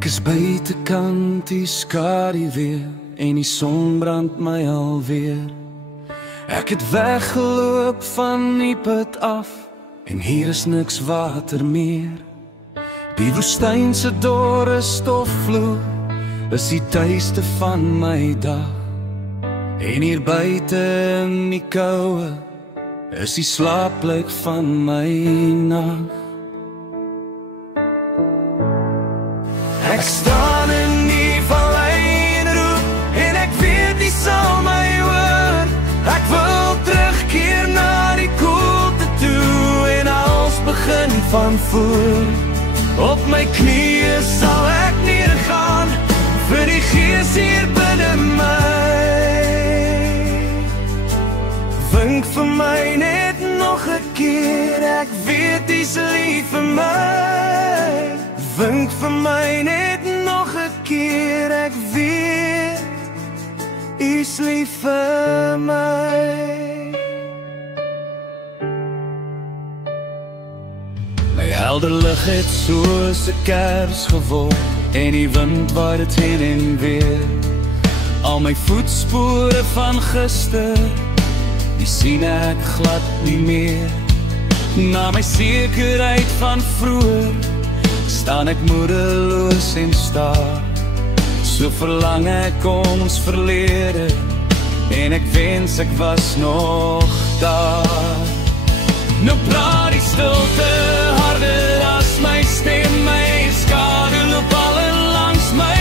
Ek is buitekant die skadu weer en die son brand my alweer. Ek het weggeloop van die put af en hier is niks water meer. Die woestyn se dorre stofvloer is die tuiste van my dag. En hier buite in die koue is die slaapplek van my nag. Ek staan in die vallei en roep en ek weet nie sal my hoor. Ek wil terugkeer na die koelte toe en alles begin van voor. Op my knieë sal ek neergaan vir die gees hier binne my. Vink vir my net nog 'n keer, ek weet dis lief vir my. Vink vir my net nog 'n keer, ek weet is lief vir my. My helder lig het soos 'n kers geword en die wind waai dit heen en weer. Al my voetspore van gister, die sien ek glad nie meer. Na my sekerheid van vroeër staan ek moedeloos en staar. So verlang ek ons verlede en ek wens ek was nog daar. Nou praat die stilte harder as my stem, my skadu loop al langs my.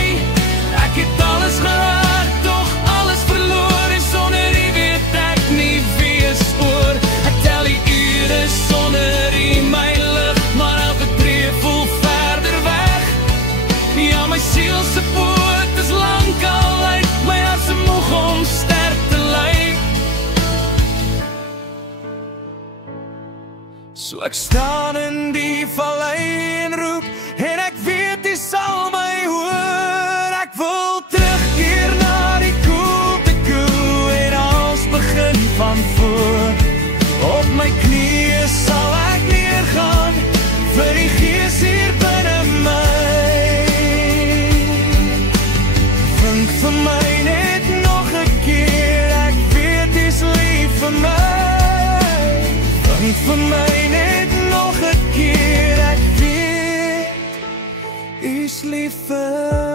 Ek het alles gehad, tog alles verloor en sonder die weet ek nie wie is oor. Ek tel die ure sonder die my lig, maar elke tree voel verder weg. Ja, my siel se poort is lank al uit, my hart se moeg om sterk te lyk. So ek staan in die vallei en roep en ek weet jy sal my hoor. Ek wil terugkeer na die koelte koel en alles begin van voor. Op my knieë sal ek neergaan vir die gees hier binne my. Vink vir my net nog 'n keer, ek weet jy's lief vir my. Vink vir my net nog 'n keer, ek weet jy's lief vir my.